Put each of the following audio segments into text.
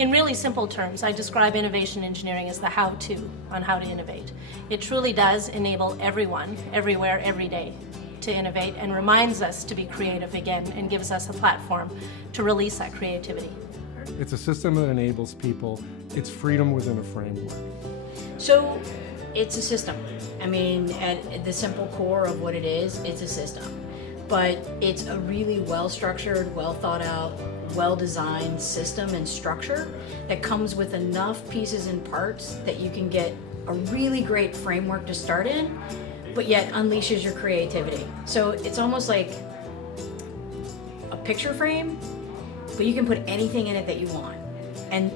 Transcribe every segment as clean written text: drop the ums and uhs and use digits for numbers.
In really simple terms, I describe innovation engineering as the how-to on how to innovate. It truly does enable everyone, everywhere, every day to innovate, and reminds us to be creative again and gives us a platform to release that creativity. It's a system that enables people. It's freedom within a framework. So it's a system. I mean, at the simple core of what it is, it's a system. But it's a really well-structured, well-thought-out, well-designed system and structure that comes with enough pieces and parts that you can get a really great framework to start in, but yet unleashes your creativity. So it's almost like a picture frame, but you can put anything in it that you want. And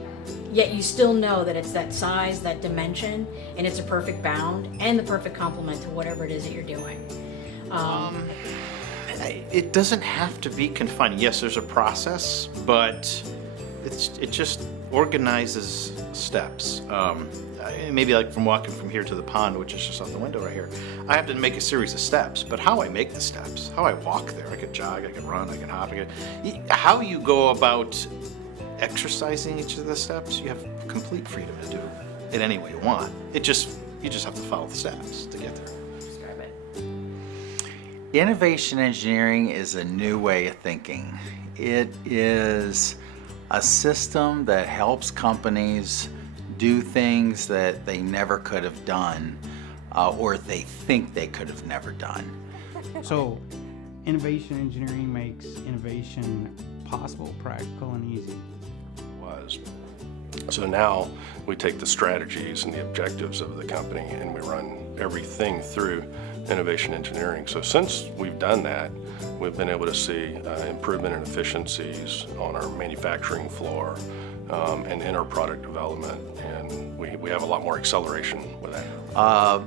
yet you still know that it's that size, that dimension, and it's a perfect bound and the perfect complement to whatever it is that you're doing. It doesn't have to be confining. Yes, there's a process, but it just organizes steps. Maybe like from walking from here to the pond, which is just out the window right here, I have to make a series of steps, but how I make the steps, how I walk there, I could jog, I could run, I could hop, how you go about exercising each of the steps, you have complete freedom to do it any way you want. You just have to follow the steps to get there. Describe it. Innovation engineering is a new way of thinking. It is a system that helps companies do things that they never could have done or they think they could have never done. So innovation engineering makes innovation possible, practical, and easy. So now we take the strategies and the objectives of the company and we run everything through innovation engineering. So since we've done that, we've been able to see improvement in efficiencies on our manufacturing floor and in our product development, and we have a lot more acceleration with that.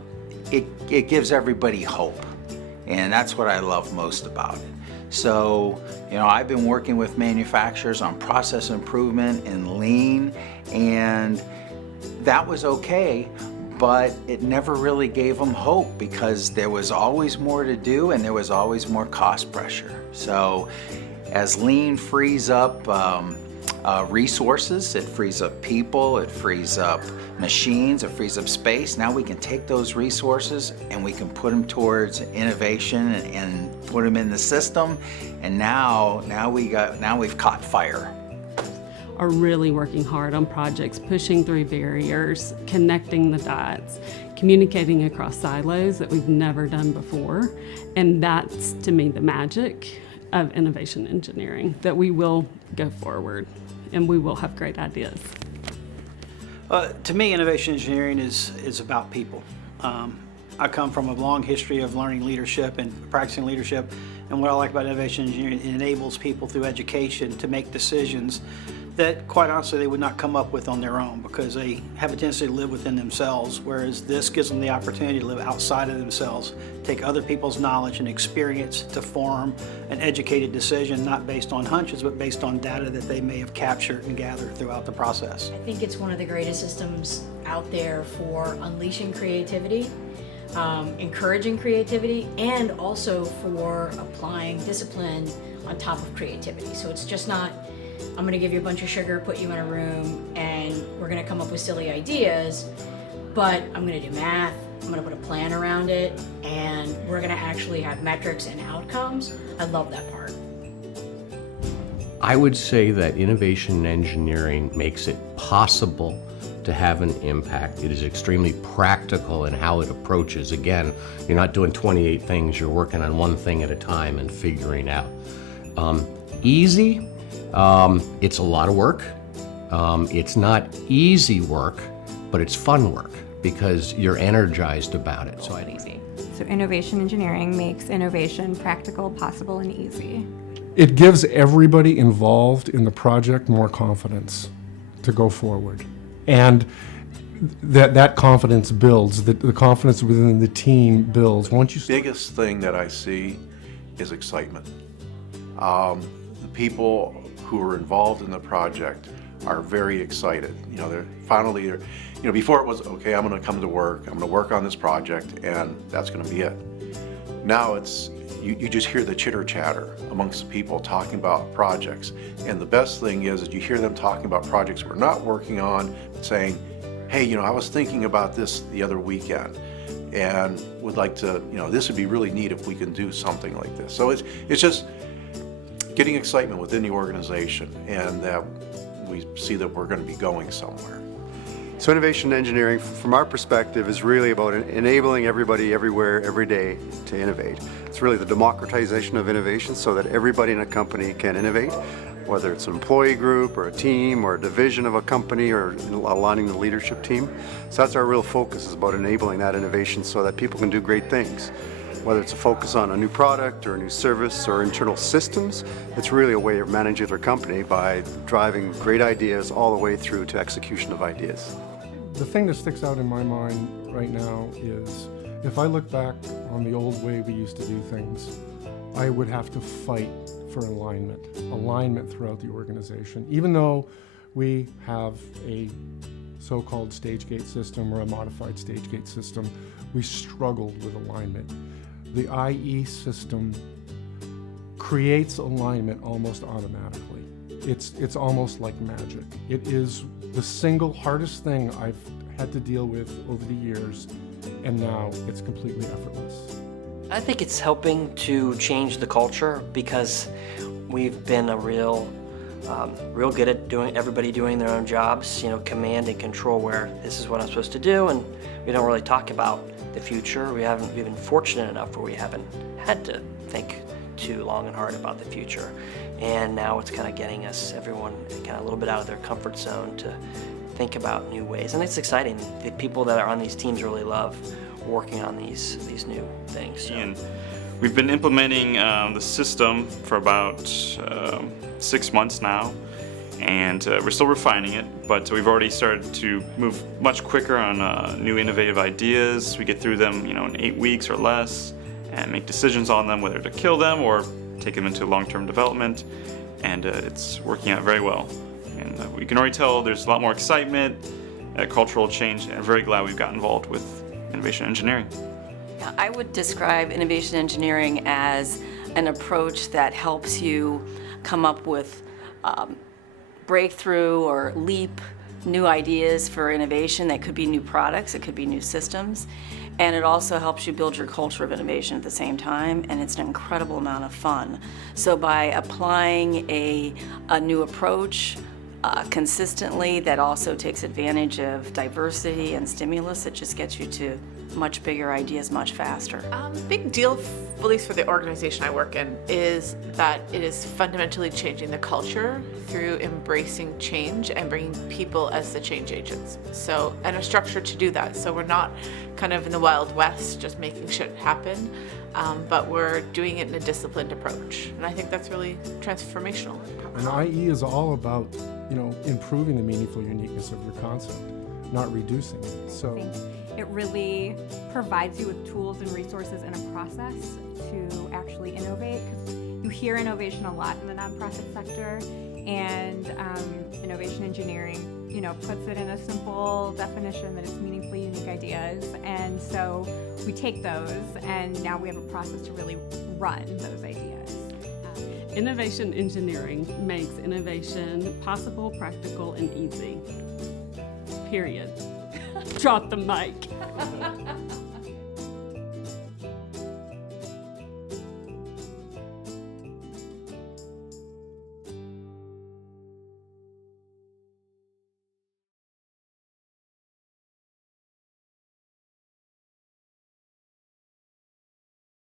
It gives everybody hope, and that's what I love most about it. So, I've been working with manufacturers on process improvement and lean, and that was okay, but it never really gave them hope because there was always more to do and there was always more cost pressure. So as lean frees up resources, it frees up people, it frees up machines, it frees up space. Now we can take those resources and we can put them towards innovation and put them in the system. And now we've caught fire. Are really working hard on projects, pushing through barriers, connecting the dots, communicating across silos that we've never done before. And that's, to me, the magic of innovation engineering, that we will go forward and we will have great ideas. To me, innovation engineering is about people. I come from a long history of learning leadership and practicing leadership, and what I like about innovation engineering, it enables people through education to make decisions that, quite honestly, they would not come up with on their own because they have a tendency to live within themselves, whereas this gives them the opportunity to live outside of themselves, take other people's knowledge and experience to form an educated decision, not based on hunches, but based on data that they may have captured and gathered throughout the process. I think it's one of the greatest systems out there for unleashing creativity, encouraging creativity, and also for applying discipline on top of creativity. So it's just not, I'm going to give you a bunch of sugar, put you in a room, and we're going to come up with silly ideas, but I'm going to do math, I'm going to put a plan around it, and we're going to actually have metrics and outcomes. I love that part. I would say that innovation engineering makes it possible to have an impact. It is extremely practical in how it approaches. Again, you're not doing 28 things, you're working on one thing at a time and figuring out. Easy. It's a lot of work. It's not easy work, but it's fun work because you're energized about it. So easy. So innovation engineering makes innovation practical, possible, and easy. It gives everybody involved in the project more confidence to go forward. And that confidence builds, the confidence within the team builds. Once you biggest thing that I see is excitement. The people who are involved in the project are very excited. Before it was, okay, I'm gonna come to work, I'm gonna work on this project, and that's gonna be it. Now it's, you just hear the chitter chatter amongst the people talking about projects. And the best thing is that you hear them talking about projects we're not working on, saying, hey, you know, I was thinking about this the other weekend and would like to, you know, this would be really neat if we can do something like this. So it's just getting excitement within the organization, and that we see that we're going to be going somewhere. So innovation engineering, from our perspective, is really about enabling everybody, everywhere, every day to innovate. It's really the democratization of innovation so that everybody in a company can innovate, whether it's an employee group or a team or a division of a company or aligning the leadership team. So that's our real focus, is about enabling that innovation so that people can do great things. Whether it's a focus on a new product or a new service or internal systems, it's really a way of managing their company by driving great ideas all the way through to execution of ideas. The thing that sticks out in my mind right now is, if I look back on the old way we used to do things, I would have to fight for alignment throughout the organization. Even though we have a so-called stage gate system or a modified stage gate system, we struggled with alignment. The IE system creates alignment almost automatically. It's almost like magic. It is the single hardest thing I've had to deal with over the years, and now it's completely effortless. I think it's helping to change the culture, because we've been a real good at everybody doing their own jobs, you know, command and control, where this is what I'm supposed to do, and we don't really talk about the future. We've been fortunate enough where we haven't had to think too long and hard about the future. And now it's kind of getting everyone kind of a little bit out of their comfort zone to think about new ways. And it's exciting. The people that are on these teams really love working on these new things. So. And we've been implementing the system for about 6 months now, and we're still refining it, but we've already started to move much quicker on new innovative ideas. We get through them, you know, in 8 weeks or less, and make decisions on them, whether to kill them or take them into long-term development, and it's working out very well. And we can already tell there's a lot more excitement, cultural change, and I'm very glad we've got involved with innovation engineering. I would describe innovation engineering as an approach that helps you come up with breakthrough or leap new ideas for innovation. That could be new products, it could be new systems, and it also helps you build your culture of innovation at the same time, and it's an incredible amount of fun. So by applying a new approach consistently that also takes advantage of diversity and stimulus, it just gets you to much bigger ideas much faster. Big deal, at least for the organization I work in, is that it is fundamentally changing the culture through embracing change and bringing people as the change agents. So, and a structure to do that. So we're not kind of in the Wild West just making shit happen, but we're doing it in a disciplined approach. And I think that's really transformational. And IE is all about, you know, improving the meaningful uniqueness of your concept, not reducing it. So it really provides you with tools and resources and a process to actually innovate. Because you hear innovation a lot in the nonprofit sector, and innovation engineering, you know, puts it in a simple definition that it's meaningfully unique ideas. And so we take those, and now we have a process to really run those ideas. Innovation engineering makes innovation possible, practical, and easy. Period. Drop the mic.